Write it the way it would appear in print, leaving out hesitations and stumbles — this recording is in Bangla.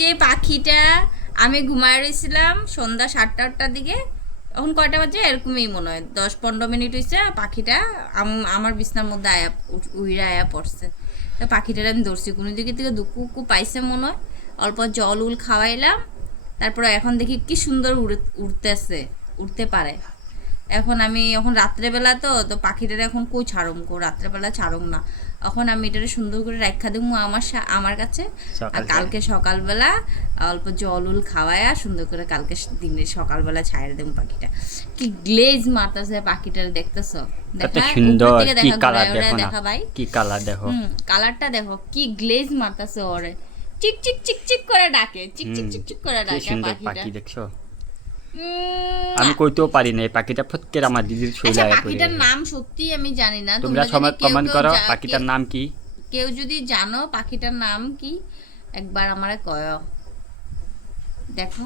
যে পাখিটা আমি ঘুমায় রইছিলাম সন্ধ্যা 7টা 8টার দিকে। এখন কয়টা বাজে এরকমই মনে হয়, 10 15 মিনিট হয়েছে। পাখিটা আমার বিছনার মধ্যে উইরা আয়া পড়ছে। তো পাখিটার আমি ধরছি, কোনো দিকে থেকে দুকু উকু পাইছে মনে হয়। অল্প জল উল খাওয়াইলাম, তারপরে এখন দেখি কি সুন্দর উড়তেছে, উঠতে পারে। এখন রাত্রেবেলা তো পাখিটারে এখন কই ছাড়ুম, রাত্রেবেলা ছাড়ুম না। এখন আমি এটারে সুন্দর করে রাখা দিব আমার কাছে। আর সকালবেলা কালকে সকালবেলা অল্প জল উল খাওয়ায়া সুন্দর করে কালকে দিনে সকালবেলা ছাইড়ে দেবো পাখিটা। কি গ্লেজ মারতেছে পাখিটারে, দেখতেছো? কত দেখা উপর সুন্দর, থেকে কি দেখা, কালার ঘুরায় দেখো ঘুরায় না, দেখা ভাই। কি কালার দেখো। কালারটা দেখো, কি গ্লেজ মারতেছে ওরে। চিক চিক চিক চিক করে ডাকে, চিক চিক হুম, চিক চিক করে কি ডাকে সুন্দর পাখিটা। পাখি দেখছো। আমি উম, কইতেও পারি না, এই পাখিটা প্রত্যেক আমার দিদির শৈলে আচ্ছা, আয়া পড়ে পাখিটার গেছে। নাম সত্যি আমি জানি না। তোমরা তোমরা যদি সময় কেউ কমেন্ট কেউ করো পাখিটার নাম কি। কেউ যদি জানো পাখিটার নাম কি, একবার আমারে কয়। দেখো।